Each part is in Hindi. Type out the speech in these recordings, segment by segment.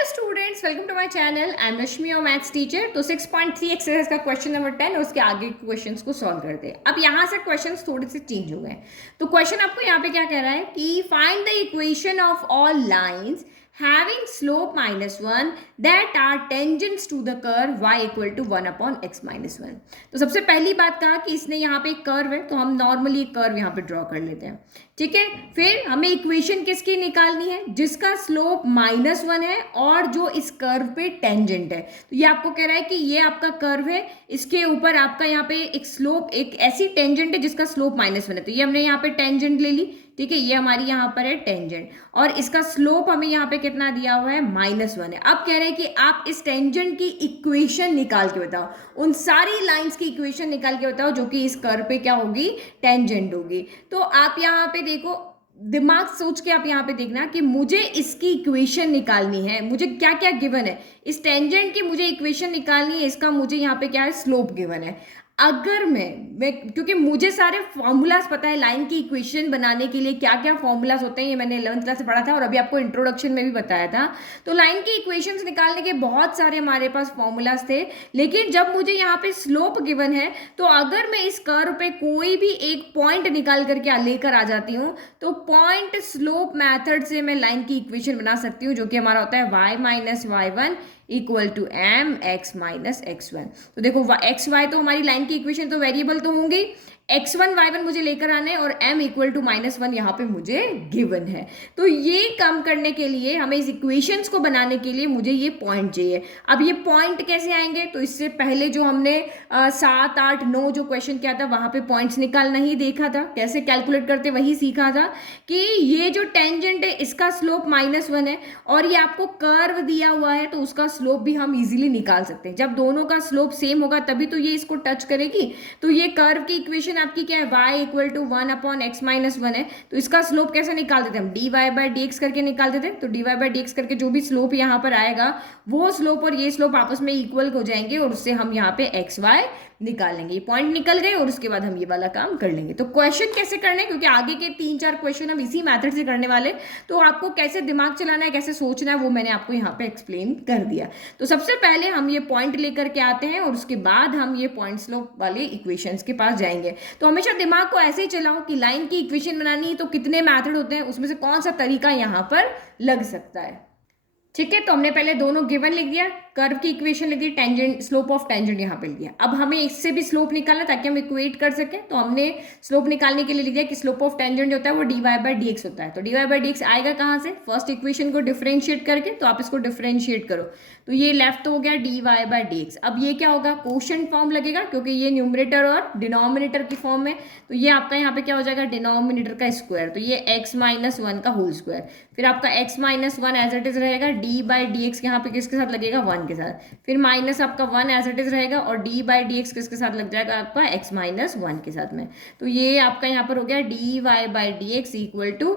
Hello students, welcome to my channel. I am Rashmi, your maths teacher. तो 6.3 एक्सरसाइज का क्वेश्चन नंबर 10 और उसके आगे के क्वेश्चंस को सॉल्व करते हैं। अब यहाँ से क्वेश्चंस थोड़े से चेंज हो गए। तो क्वेश्चन आपको यहाँ पे क्या कह रहा है कि find the equation of all lines having slope -1 that are tangents to the curve y equal to 1 upon x minus 1। तो सबसे पहली बात कहा कि इसने यहाँ पे एक कर्व है, तो हम नॉर्मली एक कर्व यहाँ पे ड्रॉ कर लेते हैं। ठीक है, फिर हमें इक्वेशन किसकी निकालनी है, जिसका स्लोप -1 है और जो इस कर्व पे टेंजेंट है। तो ये आपको कह रहा है कि ये आपका कर्व है, इसके ऊपर आपका यहाँ पे एक स्लोप, एक ऐसी टेंजेंट है जिसका स्लोप -1 है। तो ये हमने यहाँ पे टेंजेंट ले ली। ठीक है, ये हमारी यहाँ पर है टेंजेंट और इसका स्लोप हमें यहाँ पे कितना दिया हुआ है, -1 है। अब कह रहे हैं कि आप इस टेंजेंट की इक्वेशन निकाल के बताओ, उन सारी लाइंस की इक्वेशन निकाल के बताओ जो कि इस कर्व पे क्या होगी, टेंजेंट होगी। तो आप यहाँ पे देखो, दिमाग सोच के आप यहाँ पे देखना कि मुझे इसकी इक्वेशन निकालनी है, मुझे क्या क्या गिवन है, इस टेंजेंट की मुझे इक्वेशन निकालनी है, इसका मुझे यहाँ पे क्या है, स्लोप गिवन है। अगर मैं क्योंकि मुझे सारे फॉर्मूलाज पता है, लाइन की इक्वेशन बनाने के लिए क्या क्या फॉर्मूलाज होते हैं, ये मैंने 11th क्लास से पढ़ा था और अभी आपको इंट्रोडक्शन में भी बताया था। तो लाइन की इक्वेशंस निकालने के बहुत सारे हमारे पास फॉर्मूलाज थे, लेकिन जब मुझे यहाँ पे स्लोप गिवन है, तो अगर मैं इस कर्व पे कोई भी एक पॉइंट निकाल करके लेकर आ जाती हूँ, तो पॉइंट स्लोप मैथड से मैं लाइन की इक्वेशन बना सकती हूँ, जो कि हमारा होता है y minus y1 equal to m x minus x1। तो देखो एक्स वाई तो हमारी लाइन की इक्वेशन तो वेरिएबल तो होंगी, x1 y1 मुझे लेकर आने और m इक्वल टू -1 यहाँ पे मुझे गिवन है। तो ये काम करने के लिए हमें इस इक्वेशंस को बनाने के लिए मुझे ये पॉइंट चाहिए। अब ये पॉइंट कैसे आएंगे, तो इससे पहले जो हमने 7, 8, 9 जो क्वेश्चन किया था वहाँ पे पॉइंट्स निकालना ही देखा था, कैसे कैलकुलेट करते वही सीखा था कि ये जो टेंजेंट है इसका स्लोप -1 है और ये आपको कर्व दिया हुआ है, तो उसका स्लोप भी हम इजीली निकाल सकते हैं। जब दोनों का स्लोप सेम होगा तभी तो ये इसको टच करेगी। तो ये कर्व की इक्वेशन आपकी क्या है, y equal to 1 upon x minus 1 है। तो इसका स्लोप कैसे निकाल देते हैं हम, dy/dx करके निकाल देते हैं। तो dy/dx करके जो भी स्लोप यहाँ पर आएगा, वो स्लोप और ये स्लोप आपस में इक्वल हो जाएंगे और उससे हम यहाँ पे xy निकालेंगे। ये पॉइंट निकल गए और उसके बाद हम ये वाला काम कर लेंगे। तो क्वेश्चन कैसे करने, क्योंकि आगे के 3-4 क्वेश्चन हम इसी मेथड से करने वाले, तो आपको कैसे दिमाग चलाना है, कैसे सोचना है, वो मैंने आपको यहाँ पे एक्सप्लेन कर दिया। तो सबसे पहले हम ये पॉइंट लेकर के आते हैं और उसके बाद हम ये पॉइंट स्लोप वाले इक्वेशंस के पास जाएंगे। तो हमेशा दिमाग को ऐसे ही चलाओ कि लाइन की इक्वेशन बनानी है तो कितने मैथड होते हैं, उसमें से कौन सा तरीका यहाँ पर लग सकता है। ठीक है, तो हमने पहले दोनों गिवन लिख दिया, कर्व की इक्वेशन लिख दी, टेंजेंट, स्लोप ऑफ टेंजेंट यहाँ पे लिख दिया। अब हमें इससे भी स्लोप निकालना ताकि हम इक्वेट कर सकें। तो हमने स्लोप निकालने के लिए लिख दिया कि स्लोप ऑफ टेंजेंट जो होता है वो dy/dx होता है। तो dy/dx आएगा कहाँ से, फर्स्ट इक्वेशन को डिफरेंशिएट करके। तो आप इसको डिफरेंशिएट करो, तो ये लेफ्ट हो गया dy/dx। अब ये क्या होगा, कोशेंट फॉर्म लगेगा क्योंकि ये न्यूमरेटर और डिनोमिनेटर की फॉर्म में। तो ये आपका यहाँ पे क्या हो जाएगा, डिनोमिनेटर का स्क्वायर, तो ये x माइनस 1 का होल स्क्वायर। फिर आपका x minus 1 as it is रहेगा, dy/dx यहाँ पे किसके साथ लगेगा, 1 के साथ। फिर माइनस आपका 1 एज इट इज रहेगा और dy/dx किसके साथ लग जाएगा, आपका x माइनस 1 के साथ में। तो ये आपका यहाँ पर हो गया dy/dx इक्वल टू,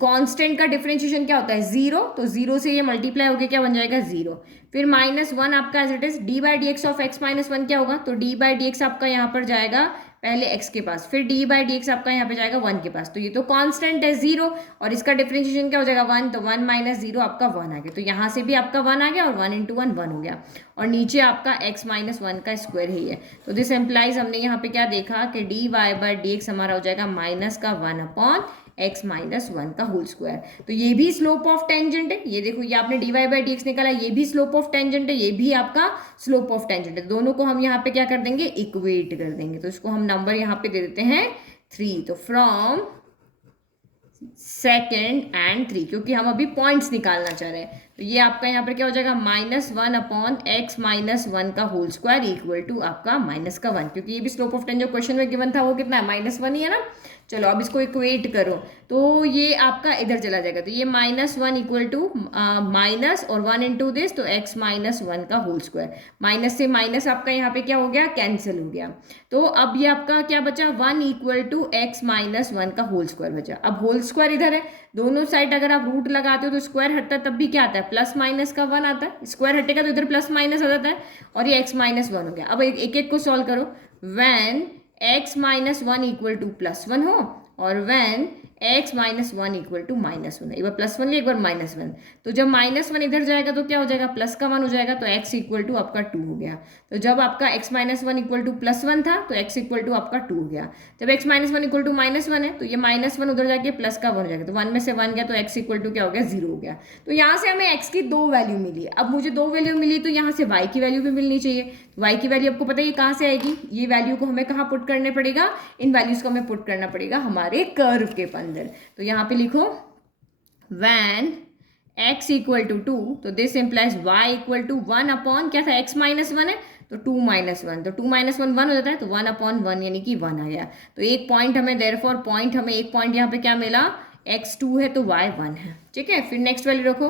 कॉन्स्टेंट का डिफरेंशिएशन क्या होता है, 0। तो 0 से ये मल्टीप्लाई होकर क्या बन जाएगा, 0। फिर -1 आपका as it is dy/dx of x minus 1 क्या होगा, तो dy/dx आपका यहाँ पर जाएगा पहले x के पास, फिर dy/dx आपका यहाँ पे जाएगा 1 के पास। तो ये तो कांस्टेंट है 0 और इसका डिफरेंशिएशन क्या हो जाएगा, 1। तो 1 माइनस 0 आपका 1 आ गया। तो यहाँ से भी आपका 1 आ गया और 1 इंटू 1 1 हो गया और नीचे आपका x माइनस 1 का स्क्वायर ही है। तो दिस एम्प्लाइज, हमने यहाँ पे क्या देखा कि dy/dx हमारा हो जाएगा माइनस का 1 अपॉन x माइनस 1 का होल स्क्वायर। तो ये भी स्लोप ऑफ टेंजेंट है। ये देखो, ये आपने dy/dx निकाला, ये भी स्लोप ऑफ टेंजेंट है, ये भी आपका स्लोप ऑफ टेंजेंट है। दोनों को हम यहाँ पे क्या कर देंगे, इक्वेट कर देंगे। तो इसको हम नंबर यहाँ पे दे देते हैं 3। तो फ्रॉम सेकेंड एंड 3, क्योंकि हम अभी पॉइंट्स निकालना चाह रहे हैं। तो ये आपका यहाँ पर क्या हो जाएगा, -1 अपॉन x माइनस 1 का होल स्क्वायर इक्वल टू आपका माइनस का 1, क्योंकि ये भी स्लोप ऑफ टेंजेंट जो क्वेश्चन में गिवन था वो कितना है, -1 ही है ना। चलो अब इसको इक्वेट करो, तो ये आपका इधर चला जाएगा। तो ये -1 इक्वल टू माइनस और 1 इंटू दिस, तो x माइनस 1 का होल स्क्वायर। माइनस से माइनस आपका यहाँ पे क्या हो गया, कैंसिल हो गया। तो अब ये आपका क्या बचा, 1 इक्वल टू x माइनस 1 का होल स्क्वायर बचा। अब होल स्क्वायर इधर है, दोनों साइड अगर आप रूट लगाते हो तो स्क्वायर हटता है, तब भी क्या आता है, प्लस माइनस का 1 आता है। स्क्वायर हटेगा तो इधर प्लस माइनस आ जाता है और ये x माइनस 1 हो गया। अब एक एक को सॉल्व करो। When x minus 1 equal to +1 हो और when x minus one equal to minus one, एक बार प्लस वन लिया एक बार माइनस वन, तो जब माइनस वन इधर जाएगा तो क्या हो जाएगा, प्लस का वन हो जाएगा, तो x इक्वल टू आपका टू हो गया। तो जब आपका x minus one equal to plus one था तो x इक्वल टू आपका टू हो गया। जब x minus one equal to minus one है तो ये माइनस वन उधर जाके प्लस का वन हो जाएगा, तो वन में से वन गया तो x इक्वल टू क्या हो गया, जीरो हो गया। तो यहाँ से हमें x की दो वैल्यू मिली। अब मुझे दो वैल्यू मिली तो यहाँ से y की वैल्यू भी मिलनी चाहिए। y की वैल्यू आपको पता है ये कहाँ से आएगी, ये वैल्यू को हमें कहाँ पुट करने पड़ेगा, इन वैल्यूज को हमें पुट करना पड़ेगा हमारे कर्व के अंदर। तो यहाँ पे लिखो when x equal to two, तो this implies y equal to one upon क्या था, x माइनस वन है तो टू माइनस वन, तो टू माइनस वन वन हो जाता है, तो वन अपॉन वन यानी कि वन आ गया। तो एक पॉइंट हमें देयरफॉर पॉइंट हमें एक पॉइंट यहाँ पे क्या मिला, x टू है तो y वन है। ठीक है, फिर नेक्स्ट वैल्यू रखो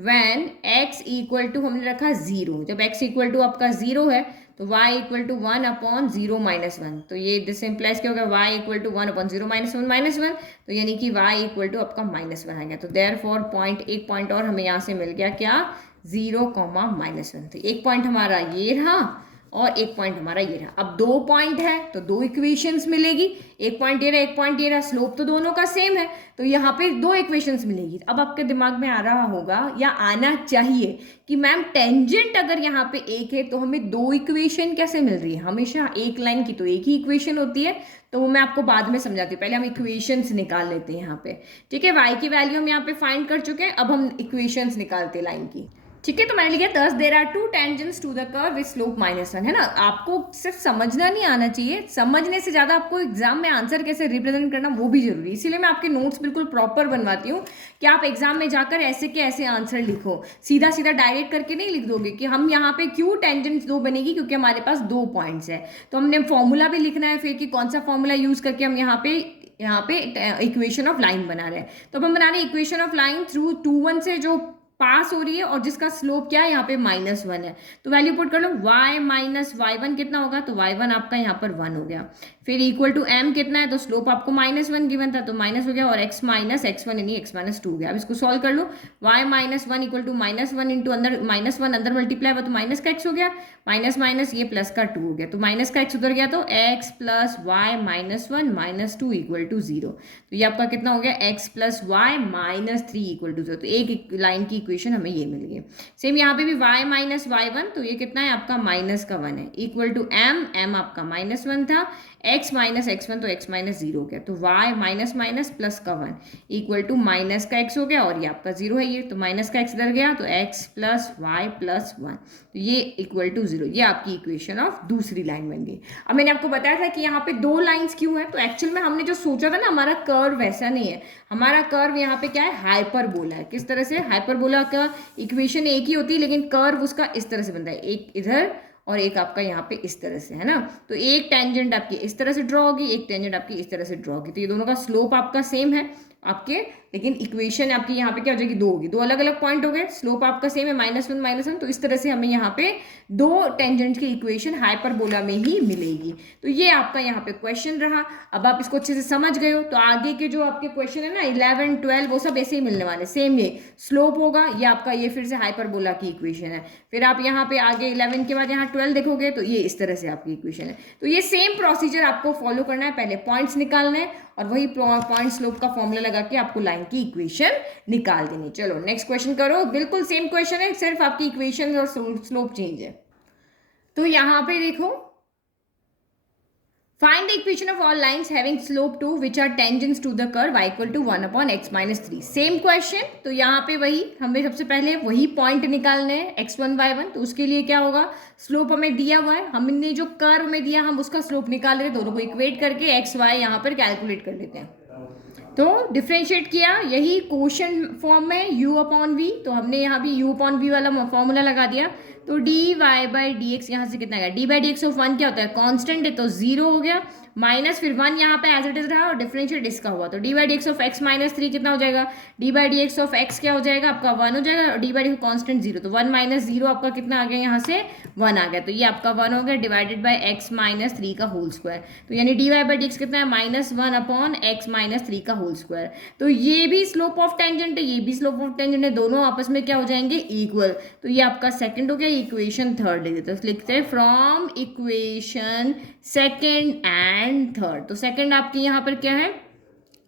when x इक्वल टू हमने रखा जीरो, जब x इक्वल टू आपका जीरो है तो y equal to one upon zero minus one, तो ये दिस इम्प्लाइज क्या होगा, y equal to one upon zero minus one, तो यानी कि y इक्वल टू आपका माइनस वन आ गया। तो देयरफॉर पॉइंट एक पॉइंट और हमें यहाँ से मिल गया क्या, जीरो कॉमा माइनस वन। तो एक पॉइंट हमारा ये रहा और एक पॉइंट हमारा ये रहा। अब दो पॉइंट है तो दो इक्वेशंस मिलेगी, एक पॉइंट ये रहा एक पॉइंट ये रहा, स्लोप तो दोनों का सेम है तो यहाँ पे दो इक्वेशंस मिलेगी। अब आपके दिमाग में आ रहा होगा या आना चाहिए कि मैम टेंजेंट अगर यहाँ पे एक है तो हमें दो इक्वेशन कैसे मिल रही है, हमेशा एक लाइन की तो एक ही इक्वेशन होती है। तो वो मैं आपको बाद में समझाती हूँ, पहले हम इक्वेशंस निकाल लेते हैं यहाँ पे। ठीक है, y की वैल्यू हम यहाँ पे फाइंड कर चुके हैं, अब हम इक्वेशंस निकालते हैं लाइन की। ठीक है, तो मैंने लिखा thus there are two tangents to the curve with slope minus one, है ना। आपको सिर्फ समझना नहीं आना चाहिए, समझने से ज़्यादा आपको एग्जाम में आंसर कैसे रिप्रेजेंट करना वो भी जरूरी है। इसीलिए मैं आपके नोट्स बिल्कुल प्रॉपर बनवाती हूँ कि आप एग्जाम में जाकर ऐसे के ऐसे आंसर लिखो, सीधा सीधा डायरेक्ट करके नहीं लिख दोगे कि हम यहाँ पे क्यों टेंजेंट्स दो बनेगी, क्योंकि हमारे पास दो पॉइंट्स है। तो हमने फॉर्मूला भी लिखना है फिर कि कौन सा फॉर्मूला यूज करके हम यहाँ पे इक्वेशन ऑफ लाइन बना रहे हैं। तो अब हम बना रहे हैं equation of line through two one से जो पास हो रही है और जिसका स्लोप क्या है यहाँ पे माइनस वन है। तो वैल्यू पुट कर लो, y माइनस वाई वन कितना होगा, तो y1 आपका यहाँ पर वन हो गया। फिर इक्वल टू m कितना है, तो स्लोप आपको माइनस वन गिवन था तो माइनस हो गया, और x माइनस एक्स वन यानी x माइनस टू हो गया। अब इसको सॉल्व कर लो, y minus one equal to minus one into अंदर माइनस वन अंदर मल्टीप्लाई हुआ तो माइनस का x हो गया, माइनस माइनस ये प्लस का टू हो गया, तो माइनस का x उधर गया तो x plus y minus one minus two equal to zero. तो ये आपका कितना हो गया, x plus y minus three equal to zero. तो एक लाइन की इक्वेशन हमें ये मिल गई। सेम यहाँ पे भी y माइनस वाई वन, तो ये कितना है आपका माइनस का वन है, इक्वल टू m आपका माइनस वन था, x माइनस एक्स वन तो x माइनस जीरो हो गया, तो y माइनस माइनस प्लस का वन इक्वल टू माइनस का x हो गया, और ये आपका जीरो है, ये तो माइनस का x इधर गया तो x plus y plus one, तो ये इक्वल टू जीरो। ये आपकी इक्वेशन ऑफ दूसरी लाइन बन गई। अब मैंने आपको बताया था कि यहाँ पे दो लाइंस क्यों है, तो एक्चुअल में हमने जो सोचा था ना, हमारा कर्व वैसा नहीं है, हमारा कर्व यहाँ पे क्या है, हाइपरबोला है। किस तरह से, हाइपरबोला का इक्वेशन एक ही होती है लेकिन कर्व उसका इस तरह से बनता है, एक इधर और एक आपका यहाँ पे इस तरह से, है ना। तो एक टेंजेंट आपकी इस तरह से ड्रॉ होगी, एक टेंजेंट आपकी इस तरह से ड्रॉ होगी, तो ये दोनों का स्लोप आपका सेम है आपके, लेकिन इक्वेशन आपकी यहाँ पे क्या हो जाएगी, दो होगी, दो अलग अलग पॉइंट हो गए, स्लोप आपका सेम है माइनस वन, तो इस तरह से हमें यहाँ पे दो टेंजेंट की इक्वेशन हाइपरबोला में ही मिलेगी। तो ये आपका यहाँ पे क्वेश्चन रहा। अब आप इसको अच्छे से समझ गए हो तो आगे के जो आपके क्वेश्चन है ना 11, 12 वो सब ऐसे ही मिलने वाले, सेम ये स्लोप होगा, ये आपका ये फिर से हाइपरबोला की इक्वेशन है। फिर आप यहाँ पे आगे 11 के बाद यहाँ 12 देखोगे तो ये इस तरह से आपकी इक्वेशन है। तो ये सेम प्रोसीजर आपको फॉलो करना है, पहले पॉइंट्स निकालना है और वही पॉइंट स्लोप का फॉर्मूला लगा के आपको लाइन की इक्वेशन निकाल देनी। चलो नेक्स्ट क्वेश्चन करो, बिल्कुल सेम क्वेश्चन है, सिर्फ आपकी इक्वेशन और स्लोप चेंज है। तो यहाँ पे देखो, find the equation of all lines having slope 2 which are tangents to the curve y equal to 1 upon x minus 3। Same question, तो यहाँ पे वही हमें सबसे पहले वही पॉइंट निकालने हैं x1 y1। तो उसके लिए क्या होगा, स्लोप हमें दिया हुआ है, हमने जो कर्व में दिया हम उसका स्लोप निकाल रहे हैं, दोनों को इक्वेट करके x y यहाँ पर कैलकुलेट कर लेते हैं। तो डिफ्रेंशिएट किया, यही क्वेश्चन फॉर्म में u अपॉन v, तो हमने यहाँ भी u अपॉन v वाला फॉर्मूला लगा दिया। तो dy बाई डी एक्स यहाँ से कितना आएगा, D by d x of one क्या होता है, कांस्टेंट है तो जीरो हो गया, माइनस फिर वन यहाँ पे एज इट इज रहा और डिफरेंशिएट इसका हुआ, तो D by d x of x minus three कितना हो जाएगा, D by d x of x क्या हो जाएगा आपका वन हो जाएगा, और D by D constant zero, तो वन माइनस जीरो आपका कितना आ गया, यहाँ से वन आ गया, तो ये आपका वन हो गया divided by x minus three का होल स्क्वायर। तो यानी d y by d x कितना है, minus one upon x minus three का होल स्क्वायर। तो ये भी स्लोप ऑफ टेंजेंट है, ये भी स्लोप ऑफ टेंजेंट है, दोनों आपस में क्या हो जाएंगे, इक्वल। तो ये आपका सेकंड हो गया, इक्वेशन थर्ड लिख देते, तो लिखते हैं from equation second and third. तो सेकंड आपकी यहाँ पर क्या है,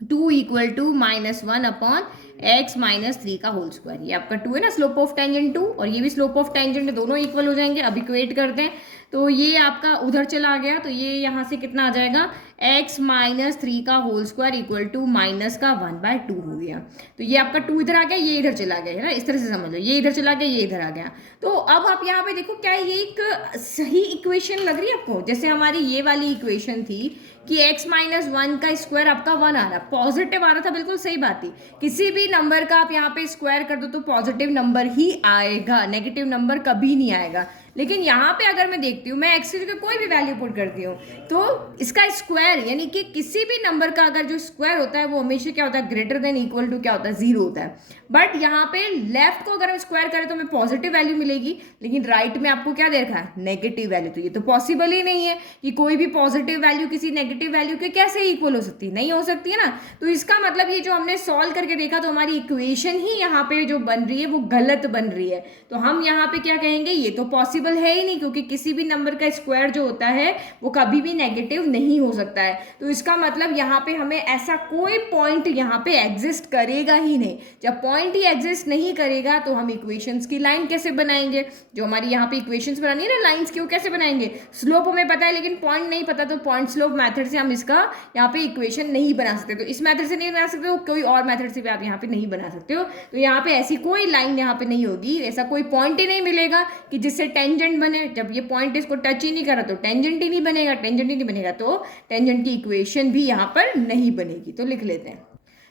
2 equal to -1 upon x minus 3 का होल स्क्वायर। ये आपका 2 है ना, स्लोप ऑफ टेंजेंट 2 और ये भी स्लोप ऑफ टेंजेंट, दोनों इक्वल हो जाएंगे। अब इक्वेट करते हैं तो ये आपका उधर चला गया, तो ये यहाँ से कितना आ जाएगा, x माइनस 3 का whole square equal to minus का 1/2 हो गया। तो ये आपका 2 इधर आ गया, ये इधर चला गया है ना, इस तरह से समझ लो, ये इधर चला गया, ये इधर आ गया। तो अब आप यहाँ पे देखो, क्या ये एक सही इक्वेशन लग रही है आपको? जैसे हमारी ये वाली इक्वेशन थी कि x माइनस 1 का स्क्वायर आपका 1 आ रहा, पॉजिटिव आ रहा था, बिल्कुल सही बात थी। किसी भी नंबर का आप यहाँ पे स्क्वायर कर दो तो पॉजिटिव नंबर ही आएगा, नेगेटिव नंबर कभी नहीं आएगा। लेकिन यहाँ पे अगर मैं देखती हूँ, मैं एक्स की जगह कोई भी वैल्यू पुट करती हूँ, तो इसका स्क्वायर यानी कि किसी भी नंबर का अगर जो स्क्वायर होता है वो हमेशा क्या होता है, ग्रेटर देन इक्वल टू क्या होता है, 0 होता है। बट यहाँ पे लेफ्ट को अगर हम स्क्वायर करें तो हमें पॉजिटिव वैल्यू मिलेगी, लेकिन राइट में आपको क्या दे रखा है, नेगेटिव वैल्यू। तो ये तो पॉसिबल ही नहीं है कि कोई भी पॉजिटिव वैल्यू किसी नेगेटिव वैल्यू के कैसे इक्वल हो सकती है, नहीं हो सकती है ना। तो इसका मतलब ये जो हमने सॉल्व करके देखा, तो हमारी इक्वेशन ही यहाँ पे जो बन रही है वो गलत बन रही है। तो हम यहाँ पे क्या कहेंगे, ये तो पॉसिबल है ही नहीं, क्योंकि किसी भी नंबर का स्क्वायर जो होता है वो कभी भी नेगेटिव नहीं हो सकता है। तो इसका मतलब यहाँ पे हमें ऐसा कोई पॉइंट यहाँ पे एग्जिस्ट करेगा ही नहीं। जब पॉइंट ही एग्जिस्ट नहीं करेगा तो हम इक्वेशंस की लाइन कैसे बनाएंगे? जो हमारी यहाँ पे इक्वेशंस बनानी है ना लाइंस की, वो कैसे बनाएंगे? स्लोप हमें पता है लेकिन पॉइंट नहीं पता, तो पॉइंट स्लोप मेथड से हम इसका यहाँ पे इक्वेशन नहीं बना सकते। तो इस मेथड से नहीं बना सकते हो, कोई और मेथड से भी आप यहाँ पे नहीं बना सकते हो। तो यहाँ पे ऐसी कोई लाइन यहाँ पे नहीं होगी, ऐसा कोई पॉइंट ही नहीं मिलेगा कि जिससे टेंजेंट बने। जब ये पॉइंट इसको टच ही नहीं करा तो टेंजेंट ही नहीं बनेगा, टेंजेंट ही नहीं बनेगा तो टेंजेंट की इक्वेशन भी यहाँ पर नहीं बनेगी। तो लिख लेते हैं,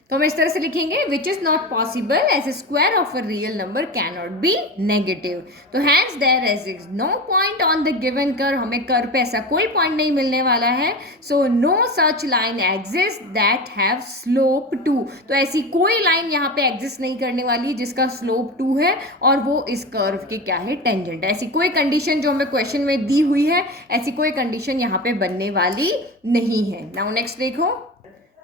तो हम इस तरह से लिखेंगे, which is not possible as a square of a real number can not be negative. तो hence there is no point on the given curve, हमें कर्व पे ऐसा कोई पॉइंट नहीं मिलने वाला है। So no such line exist that have slope 2। तो ऐसी कोई लाइन यहाँ पे एग्जिस्ट नहीं करने वाली जिसका स्लोप 2 है और वो इस कर्व के क्या है, टेंजेंट। ऐसी कोई कंडीशन जो हमें क्वेश्चन में दी हुई है, ऐसी कोई कंडीशन यहाँ पे बनने वाली नहीं है। नाउ नेक्स्ट देखो,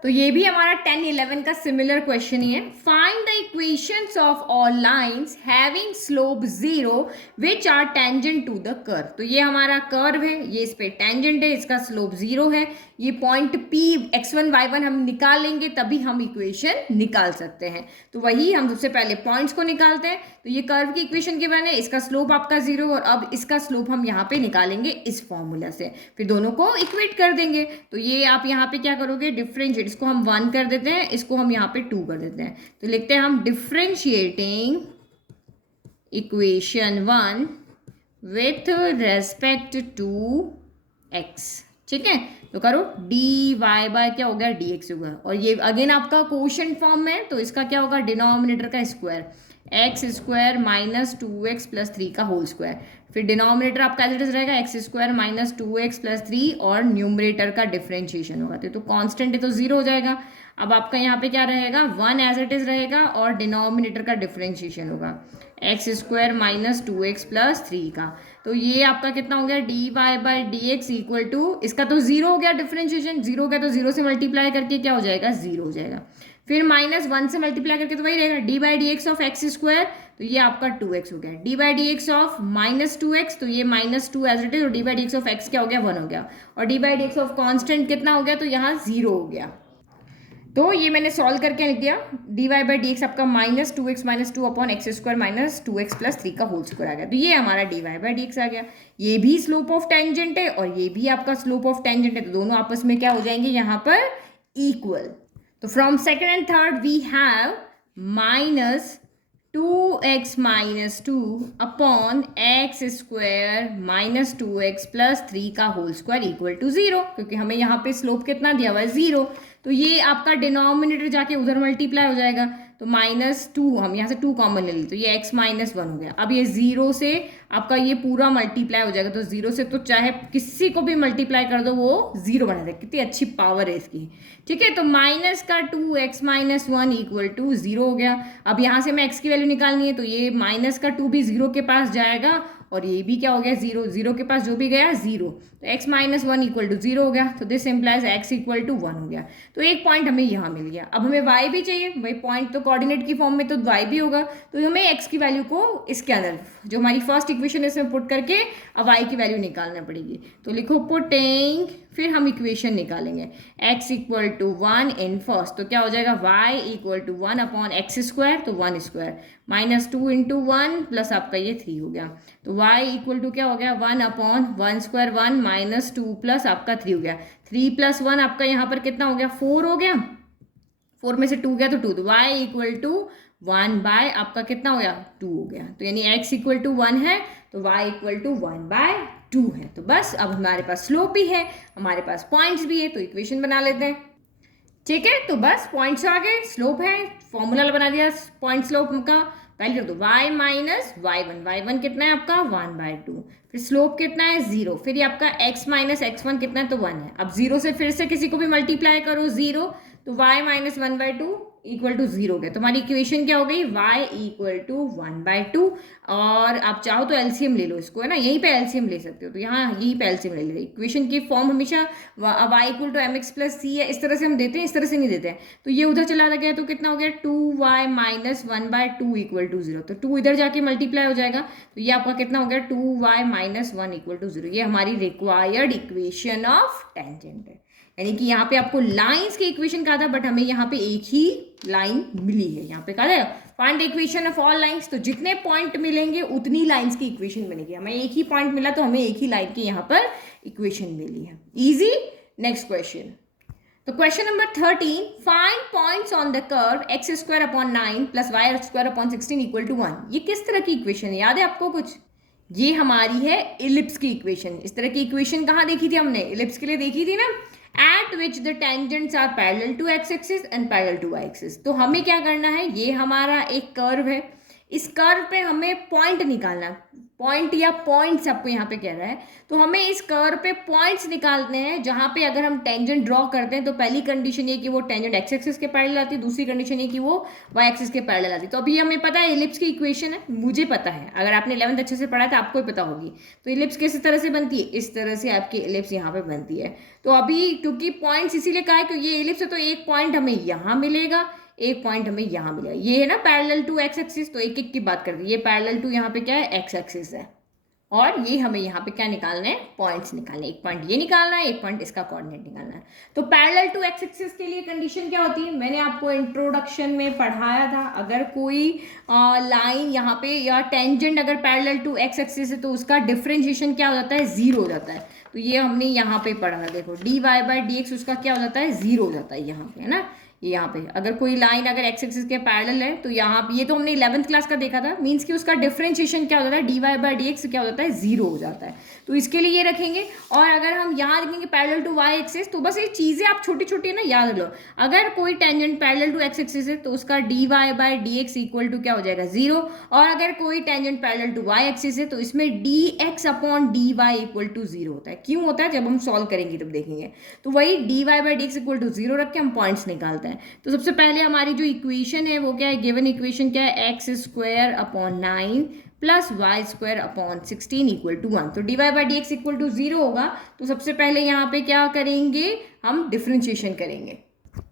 तो ये भी हमारा 10-11 का सिमिलर क्वेश्चन ही है। Find the equations of all lines having slope 0 which are tangent to the curve. तो ये हमारा कर्व है, ये इस पे टेंजेंट है, इसका स्लोप 0 है। ये पॉइंट P x1 y1 हम निकाल लेंगे तभी हम इक्वेशन निकाल सकते हैं। तो वही हम सबसे पहले पॉइंट्स को निकालते हैं। तो ये कर्व की इक्वेशन के बने, इसका स्लोप आपका 0 और अब इसका स्लोप हम यहाँ पे निकालेंगे इस फॉर्मूला से, फिर दोनों को इक्वेट कर देंगे। तो ये आप यहाँ पे क्या करोगे, डिफरेंशिएट, इसको हम 1 कर देते हैं, इसको हम यहाँ पे 2 कर देते हैं। तो लिखते हैं हम differentiating equation 1 with respect to x। ठीक है, तो करो dy बाय क्या हो गया, dx होगा। और ये अगेन आपका क्वोशंट फॉर्म में है, तो इसका क्या होगा, डिनोमिनेटर का square, x square minus 2x plus 3 का होल स्क्वायर। फिर डिनोमिनेटर आपका एज इट इज रहेगा x square minus 2x plus 3 और न्यूमरेटर का डिफरेंशिएशन होगा। तो कांस्टेंट है तो 0 हो जाएगा। अब आपका यहाँ पे क्या रहेगा, 1 एज इट इज रहेगा और डिनोमिनेटर का डिफरेंशिएशन होगा x square minus 2x plus 3 का। तो ये आपका कितना हो गया, dy by d x equal to, इसका तो 0 हो गया, डिफरेंशिएशन 0 हो गया, तो 0 से मल्टीप्लाई करके क्या हो जाएगा, 0 हो जाएगा। फिर -1 से मल्टीप्लाई करके तो वही रहेगा, D by d x of x square, तो ये आपका 2x हो गया। D by d x of -2x, तो ये -2 एज इट इज, और D by d x of x क्या हो गया, 1 हो गया। और D by d x of constant कितना हो गया, तो यहाँ 0 हो गया। तो ये मैंने सॉल्व करके लिख दिया, d y by d x आपका -2x minus 2 upon x square minus 2x plus 3 का होल स्क्वायर आ गया। तो ये हमारा d y by d x आ गया। ये भी स्लोप ऑफ टेंजेंट है और ये भी आपका स्लोप ऑफ टेंजेंट है, तो दोनों आपस में क्या हो जाएंगे यहाँ पर, इक्वल। तो from second and third we have -2x minus 2 upon x square minus 2x plus 3 का होल स्क्वायर इक्वल टू 0, क्योंकि हमें यहाँ पे स्लोप कितना दिया हुआ है, 0। तो ये आपका डिनोमिनेटर जाके उधर मल्टीप्लाई हो जाएगा, तो -2 हम यहाँ से 2 कॉमन ले ली, तो ये x माइनस 1 हो गया। अब ये 0 से आपका ये पूरा मल्टीप्लाई हो जाएगा, तो 0 से तो चाहे किसी को भी मल्टीप्लाई कर दो वो 0 बना देगा। कितनी अच्छी पावर है इसकी, ठीक है। तो माइनस का 2x माइनस 1 इक्वल टू 0 हो गया। अब यहाँ से मैं x की वैल्यू निकालनी है, तो ये -2 भी 0 के पास जाएगा और ये भी क्या हो गया 0, 0 के पास जो भी गया 0, तो x माइनस 1 इक्वल टू 0 हो गया, तो this implies x equal to 1 हो गया। तो एक पॉइंट हमें यहाँ मिल गया। अब हमें y भी चाहिए, भाई पॉइंट तो कोऑर्डिनेट की फॉर्म में तो y भी होगा, तो हमें x की वैल्यू को इसके अंदर जो हमारी फर्स्ट इक्वेशन है इसमें पुट करके अब y की वैल्यू निकालना पड़ेगी। तो लिखो पुटिंग, फिर हम इक्वेशन निकालेंगे x equal to 1 in first, तो क्या हो जाएगा y equal to 1 upon x square, तो 1 स्क्वायर माइनस 2 इंटू 1 प्लस आपका ये 3 हो गया, तो y इक्वल टू क्या हो गया 1 अपॉन 1 स्क्वायर 1 माइनस 2 प्लस आपका 3 हो गया, 3 प्लस 1 आपका यहाँ पर कितना हो गया 4 हो गया, 4 में से 2 गया तो 2, तो y इक्वल टू 1 बाय आपका कितना हो गया 2 हो गया, तो यानी x इक्वल टू 1 है तो y इक्वल टू 1 बाय 2 है। तो बस अब हमारे पास स्लोप भी है, हमारे पास पॉइंट्स भी है, तो इक्वेशन बना लेते हैं। ठीक है, तो बस पॉइंट्स आ गए, स्लोप है, फॉर्मूला बना दिया पॉइंट स्लोप का, वैल्यू तो y माइनस y1 कितना है आपका 1 बाय 2, फिर स्लोप कितना है 0, फिर ये आपका x माइनस x1 कितना है तो 1 है। अब 0 से फिर से किसी को भी मल्टीप्लाई करो 0, तो y minus 1 by 2 equal to 0 हो गया, तो हमारी इक्वेशन क्या हो गई y इक्वल टू 1 बाय 2, और आप चाहो तो एलसीएम ले लो इसको, है ना, यहीं पे एलसीएम ले सकते हो, तो यहाँ यहीं पे एलसीएम ले लो। इक्वेशन की फॉर्म हमेशा y equal to mx plus c है, इस तरह से हम देते हैं, इस तरह से नहीं देते हैं, तो ये उधर चला गया तो कितना हो गया 2y minus 1 by 2 equal to 0, तो 2 इधर जाके मल्टीप्लाई हो जाएगा, तो ये आपका कितना हो गया 2y माइनस 1 इक्वल टू 0, ये हमारी रिक्वायर्ड इक्वेशन ऑफ टेंजेंट है। यानी कि यहाँ पे आपको लाइंस की इक्वेशन कहा था, बट हमें यहाँ पे एक ही लाइन मिली है, यहाँ पे कहा है find equation of all lines, तो जितने पॉइंट मिलेंगे उतनी लाइंस की इक्वेशन बनेगी। हमें एक ही पॉइंट मिला तो हमें एक ही लाइन की यहाँ पर इक्वेशन मिली है। इजी। नेक्स्ट क्वेश्चन, तो question number 13, find points on the curve x square upon 9 plus y square upon 16 equal to 1। ये किस तरह की इक्वेशन है, याद है आपको कुछ? ये हमारी है इलिप्स की इक्वेशन। इस तरह की इक्वेशन कहाँ देखी थी हमने? इलिप्स के लिए देखी थी ना, at which the tangents are parallel to x axis and parallel to y axis। तो हमें क्या करना है, ये हमारा एक कर्व है, इस कर्व पे हमें पॉइंट निकालना है, पॉइंट या पॉइंट्स आपको यहाँ पे कह रहा है, तो हमें इस कर्व पे पॉइंट्स निकालने हैं, जहाँ पे अगर हम टेंजेंट ड्रॉ करते हैं तो पहली कंडीशन ये कि वो टेंजेंट एक्स एक्सिस के पैरेलल आती है, दूसरी कंडीशन ये कि वो वाई एक्सिस के पैरेलल आती है। तो अभी हमें पता है इलिप्स की इक्वेशन है, मुझे पता है, अगर आपने 11th अच्छे से पढ़ा है तो आपको ही पता होगी। तो इलिप्स किस तरह से बनती है, इस तरह से आपकी इलिप्स यहाँ पे बनती है। तो अभी क्योंकि पॉइंट्स इसीलिए कहा है कि ये इलिप्स है, तो एक पॉइंट हमें यहाँ मिलेगा, एक पॉइंट हमें यहाँ मिलेगा। ये है ना पैरेलल टू एक्स एक्सिस, तो एक एक की बात करते हैं। ये पैरेलल टू यहाँ पे क्या है, एक्स एक्सिस है, और ये हमें यहाँ पे क्या निकालना है, पॉइंट्स निकालने। एक पॉइंट ये निकालना है, एक पॉइंट इसका कोऑर्डिनेट निकालना है। तो पैरेलल टू एक्स एक्सिस के लिए कंडीशन क्या होती है, मैंने आपको इंट्रोडक्शन में पढ़ाया था। अगर कोई लाइन यहाँ पे या टेंजेंट अगर पैरेलल टू एक्स एक्सिस है तो उसका डिफरेंशिएशन क्या हो जाता है, जीरो हो जाता है। तो ये हमने यहाँ पे पढ़ा है, देखो d y by d x उसका क्या हो जाता है, जीरो हो जाता है यहाँ पे, है ना। यहाँ पे अगर कोई लाइन अगर एक्स एक्सिस के पैरेलल है तो यहाँ पे, ये तो हमने 11th क्लास का देखा था, मीन्स कि उसका डिफरेंशिएशन क्या हो जाता है, d y by d x क्या हो जाता है, जीरो हो जाता है। तो इसके लिए ये रखेंगे। और अगर हम यहाँ रखेंगे पैरेलल टू वाई एक्सिस, तो बस ये चीज़ें आप छोटी छोटी ना याद लो। अगर कोई tangent parallel to x axis है तो उसका d y by d x equal to क्या हो जाएगा, जीरो। और अगर कोई tangent parallel to y axis है तो इसमें d x upon d y equal to zero होता है। क्यों होता है, जब हम सॉल्व करेंगे तब देखेंगे। तो वही d y by d x equal to zero रख के हम पॉइंट्स निकालते हैं। तो सबसे पहले हमारी जो इक्वेशन है वो क्या है, गिवन इक्वेशन क्या है, x square upon 9 plus y square upon 16 equal to 1। तो d y by d x equal to zero होगा, तो सबसे पहले यहाँ पे क्या करेंगे, हम डिफरेंशिएशन करेंगे।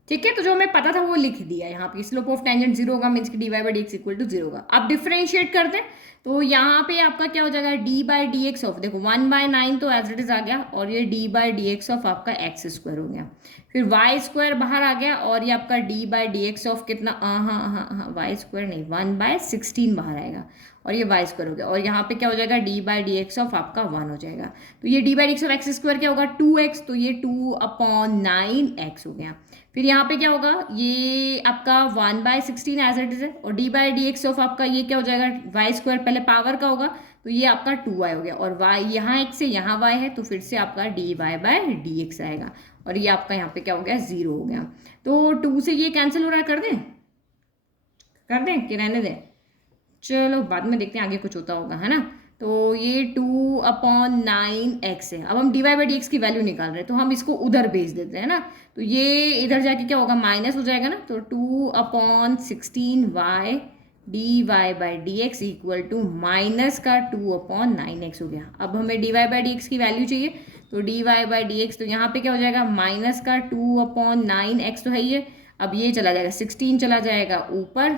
ठीक है, तो जो हमें पता था वो लिख दिया यहाँ पे, स्लोप ऑफ टेंजेंट जीरो होगा, मीन्स की d y by d x equal to zero होगा। अब डिफरेंशिएट करते हैं, तो यहाँ पे आपका क्या हो जाएगा, D by d x of, देखो 1/9 तो एज इट इज आ गया, और ये D by d x of आपका एक्स स्क्वायर हो गया। फिर वाई स्क्वायर बाहर आ गया, और ये आपका D by d x of कितना, हाँ वाई स्क्वायर नहीं, 1/16 बाहर आएगा, और ये वाई स्क्वायर हो गया। और यहाँ पे क्या हो जाएगा, D by d x of आपका 1 हो जाएगा। तो ये D by d x of x square क्या होगा, 2x, तो ये 2/9x हो गया। फिर यहाँ पे क्या होगा, ये आपका 1/16 एज इट इज है, और D by d x of आपका ये क्या हो जाएगा, वाई स्क्वायर पहले पावर का होगा, तो ये आपका 2y हो गया, और y यहाँ x से यहाँ y है, तो फिर से आपका d y by d x आएगा, और ये आपका यहाँ पे क्या हो गया, 0 हो गया। तो 2 से ये कैंसिल हो रहा है, कर दें कि रहने दें, चलो बाद में देखते हैं आगे कुछ होता होगा, है ना। तो ये 2/9x है। अब हम d y by d x की वैल्यू निकाल रहे हैं, तो हम इसको उधर भेज देते हैं ना, तो ये इधर जाके क्या होगा, माइनस हो जाएगा ना, तो 2/16y d y by d x equal to minus का 2/9x हो गया। अब हमें d y by d x की वैल्यू चाहिए, तो d y by d x, तो यहाँ पे क्या हो जाएगा, माइनस का 2/9x तो है ही है। अब ये चला जाएगा 16 चला जाएगा ऊपर,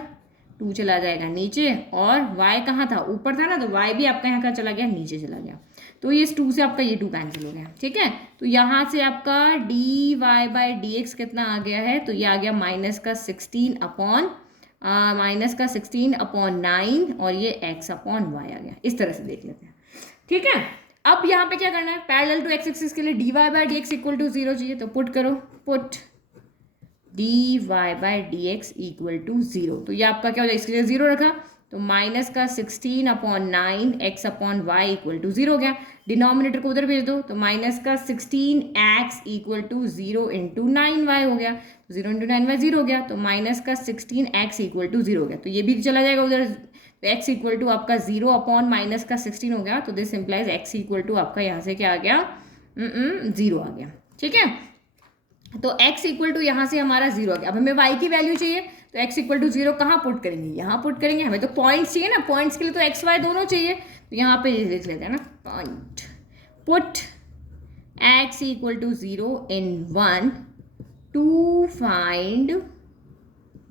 2 चला जाएगा नीचे, और y कहाँ था, ऊपर था ना, तो y भी आपका यहाँ का चला गया, नीचे चला गया। तो ये 2 से आपका ये 2 कैंसिल हो गया, ठीक है। तो यहाँ से आपका d y by d x कितना आ गया है, तो ये आ गया माइनस का 16/9 और ये x/y आ गया। इस तरह से देख लेते हैं, ठीक है। अब यहाँ पे क्या करना है, पैरेलल टू एक्स एक्सिस के लिए d y by d x equal to 0 चाहिए, तो पुट करो, put d y by d x equal to 0। तो ये आपका क्या हो जाएगा, इसके लिए 0 रखा, तो माइनस का 16/9 x/y इक्वल टू 0 हो गया। डिनोमिनेटर को उधर भेज दो, तो माइनस का 16x equal to 0 into 9y हो गया, 0 इंटू 9y 0 हो गया, तो माइनस का 16x इक्वल टू 0 हो गया। तो ये भी चला जाएगा उधर, तो x इक्वल टू आपका 0/-16 हो गया। तो this implies x equal to आपका यहाँ से क्या आ गया, 0 आ गया, ठीक है। तो x इक्वल टू यहाँ से हमारा 0 आ गया। अब हमें y की वैल्यू चाहिए, तो x इक्वल टू 0 कहाँ पुट करेंगे, यहाँ पुट करेंगे। हमें तो पॉइंट्स चाहिए ना, पॉइंट्स के लिए तो x y दोनों चाहिए, तो यहाँ पे लिख लेते हैं ना, point, put x equal to 0 in 1 to find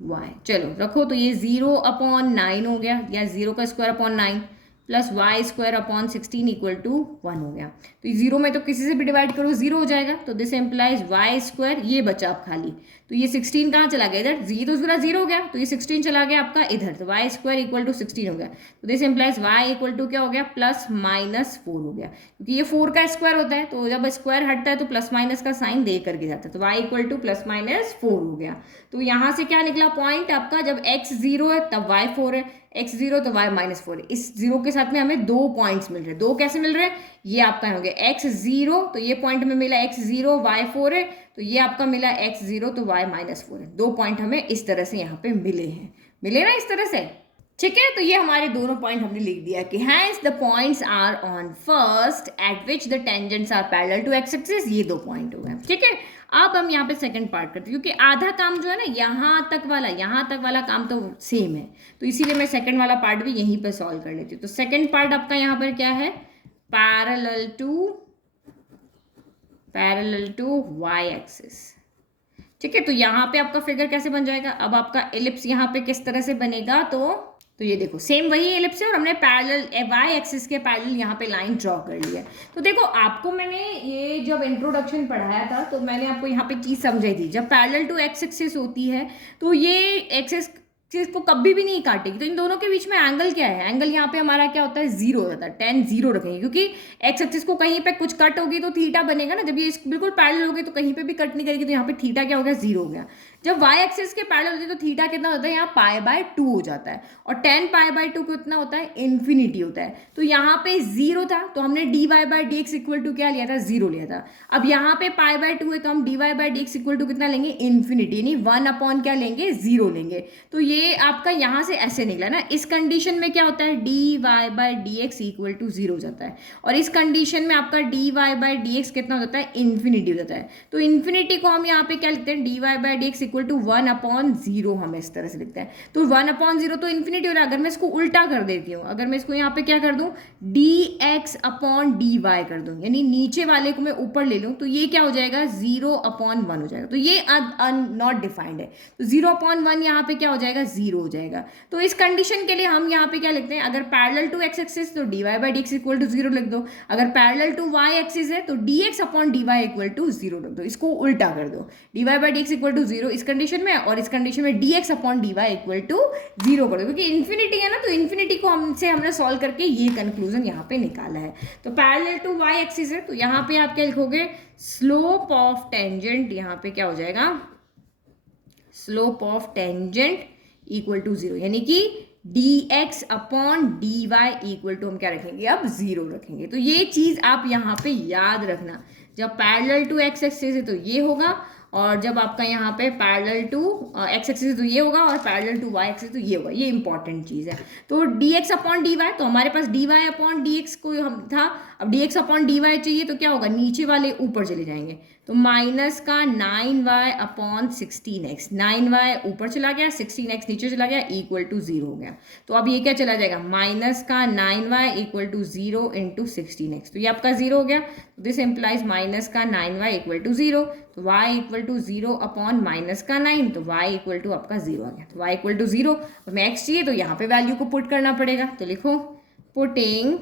y। चलो रखो, तो ये 0/9 हो गया, या 0 का square upon 9 plus y square upon 16 equal to 1 हो गया। तो ये 0 में तो किसी से भी डिवाइड करो 0 हो जाएगा, तो दिस एम्प्लाइज वाई स्क्वायर, ये बचा आप खाली, तो ये 16 कहाँ चला गया, इधर, 0 हो गया, तो ये 16 चला गया आपका इधर, तो वाई स्क्वायर इक्वल टू 16 हो गया। तो this implies y equal to क्या हो गया, +-4 हो गया, क्योंकि ये 4 का स्क्वायर होता है, तो जब स्क्वायर हटता है तो प्लस माइनस का साइन दे करके जाता है, तो वाई इक्वल टू +-4 हो गया। तो यहाँ से क्या निकला पॉइंट आपका, जब x 0 है तब y 4 है, x 0 तो y -4 है। इस 0 के साथ में हमें 2 पॉइंट्स मिल रहे हैं। 2 कैसे मिल रहे हैं, ये आपका हो गया x 0, तो ये पॉइंट हमें मिला x 0 y 4 है, तो ये आपका मिला x 0 तो y -4 है। 2 पॉइंट हमें इस तरह से यहाँ पे मिले हैं, मिले ना इस तरह से, ठीक है। तो ये हमारे दोनों पॉइंट हमने लिख दिया कि hence the points are on first at which the tangents are parallel to x axis, ये 2 पॉइंट हो गए, ठीक है। अब हम यहाँ पे सेकंड पार्ट करते हैं, क्योंकि आधा काम जो है ना यहाँ तक वाला काम तो सेम है, तो इसीलिए मैं सेकंड वाला पार्ट भी यहीं पे सॉल्व कर लेती हूँ। तो सेकंड पार्ट आपका यहाँ पर क्या है, पैरेलल टू वाई एक्सिस, ठीक है। तो यहाँ पे आपका फिगर कैसे बन जाएगा, अब आपका एलिप्स यहाँ पे किस तरह से बनेगा, तो ये देखो सेम वही एलिप्स है, और हमने पैरेलल वाई एक्सिस के पैरेलल यहाँ पे लाइन ड्रॉ कर लिया है। तो देखो आपको मैंने ये जब इंट्रोडक्शन पढ़ाया था, तो मैंने आपको यहाँ पे चीज़ समझाई थी, जब पैरेलल टू एक्स एक्सिस होती है तो ये एक्सिस को कभी भी नहीं काटेगी। तो इन दोनों के बीच में एंगल क्या है, एंगल यहाँ पे हमारा क्या होता है, 0 हो जाता है, tan 0 रखेंगे, क्योंकि एक्स एक्सिस को कहीं पे कुछ कट होगी तो थीटा बनेगा ना, जब ये बिल्कुल पैरेलल होगी तो कहीं पे भी कट नहीं करेगी, तो यहाँ पे थीटा क्या हो गया, 0 हो गया। जब y एक्सिस के पैरेलल होती है तो थीटा कितना होता है, यहाँ π/2 हो जाता है, और tan π/2 कितना होता है, इन्फिनिटी होता है। तो यहाँ पे 0 था, तो हमने dy by d x equal to क्या लिया था, 0 लिया था। अब यहाँ पे π/2 है, तो हम dy by d x equal to कितना लेंगे, इन्फिनिटी, यानी 1 क्या लेंगे, 0 लेंगे। तो ये आपका यहाँ से ऐसे निकला ना, इस कंडीशन में क्या होता है, dy by d x equal to 0 हो जाता है, और इस कंडीशन में आपका dy बाई डी एक्स कितना हो जाता है, इन्फिनिटी हो जाता है। तो इन्फिनिटी को हम यहाँ पे क्या लिखते हैं, dy by d x equal to 1/0 हम इस तरह से लिखते हैं। तो 1/0 तो इन्फिनिटी हो रहा है। अगर मैं इसको उल्टा कर देती हूँ, अगर मैं इसको यहाँ पे क्या कर दूँ, dx/dy कर दूँ, यानी नीचे वाले को मैं ऊपर ले लूँ, तो ये क्या हो जाएगा, 0/1 हो जाएगा। तो ये नॉट डिफाइंड है, तो 0/1 यहाँ पे क्या हो जाएगा, 0 हो जाएगा। तो इस कंडीशन के लिए हम यहाँ पे क्या लिखते हैं, अगर पैरेलल टू एक्स एक्सिस तो dy by d x equal to 0 लिख दो, अगर पैरेलल टू y एक्सिस है तो dx/dy इक्वल टू 0 लिख दो, इसको उल्टा कर दो, dy by d x equal to 0 इस कंडीशन में, और इस कंडीशन में dx/dy इक्वल टू 0 कर दो, क्योंकि इन्फिनिटी है ना, तो इन्फिनिटी को हमने सॉल्व करके ये कंक्लूजन यहाँ पे निकाला है। तो पैरेलल टू y एक्सिस है, तो यहाँ पे आप क्या लिखोगे, स्लोप ऑफ टेंजेंट, यहाँ पे क्या हो जाएगा, slope of tangent equal to 0, यानी कि dx/dy इक्वल टू हम क्या रखेंगे, अब 0 रखेंगे। तो ये चीज़ आप यहाँ पे याद रखना, जब पैरेलल टू एक्स एक्सिस है तो ये होगा, और जब आपका यहाँ पे पैरेलल टू एक्स एक्सिस तो ये होगा और पैरेलल टू वाई एक्सिस तो ये होगा, ये इंपॉर्टेंट चीज़ है। तो d x upon d y, तो हमारे पास d y upon d x को हम था, अब d x upon d y चाहिए तो क्या होगा, नीचे वाले ऊपर चले जाएंगे, तो माइनस का 9y अपॉन 16x, 9y ऊपर चला गया, 16x नीचे चला गया, इक्वल टू 0 हो गया। तो अब ये क्या चला जाएगा, माइनस का 9y equal to 0 into 16x, तो ये आपका 0 हो गया। दिस इम्प्लाइज माइनस का 9y इक्वल टू 0, तो y equal to 0 upon minus का 9, तो y इक्वल टू आपका 0 आ गया। तो y इक्वल टू 0, हमें x चाहिए तो यहाँ पे वैल्यू को पुट करना पड़ेगा, तो लिखो putting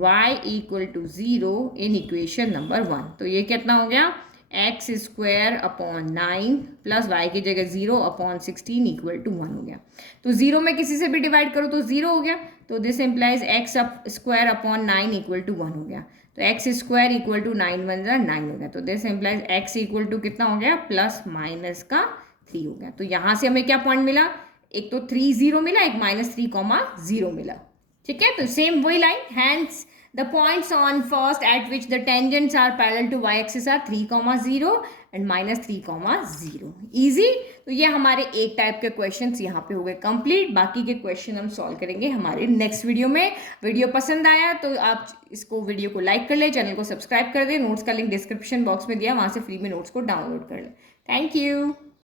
y equal to 0 in equation number 1। तो ये कितना हो गया, x square upon 9 plus y की जगह 0 अपॉन 16 इक्वल टू 1 हो गया। तो 0 में किसी से भी डिवाइड करो तो 0 हो गया, तो this implies x square upon 9 equal to 1 हो गया। तो एक्स स्क्वायर इक्वल टू 9 1 9 हो गया, तो this implies x equal to कितना हो गया, प्लस माइनस का 3 हो गया। तो यहाँ से हमें क्या पॉइंट मिला, एक तो 3 0 मिला, एक -3, 0 मिला। ठीक है, तो सेम वही line, hence the points on first at which the tangents are parallel to y axis are 3, 0 and -3, 0। Easy. तो ये हमारे एक टाइप के क्वेश्चंस यहाँ पे हो गए कंप्लीट। बाकी के क्वेश्चन हम सॉल्व करेंगे हमारे नेक्स्ट वीडियो में। वीडियो पसंद आया तो आप इसको वीडियो को लाइक कर ले, चैनल को सब्सक्राइब कर दे, नोट्स का लिंक डिस्क्रिप्शन बॉक्स में दिया, वहाँ से फ्री में नोट्स को डाउनलोड कर ले। Thank you.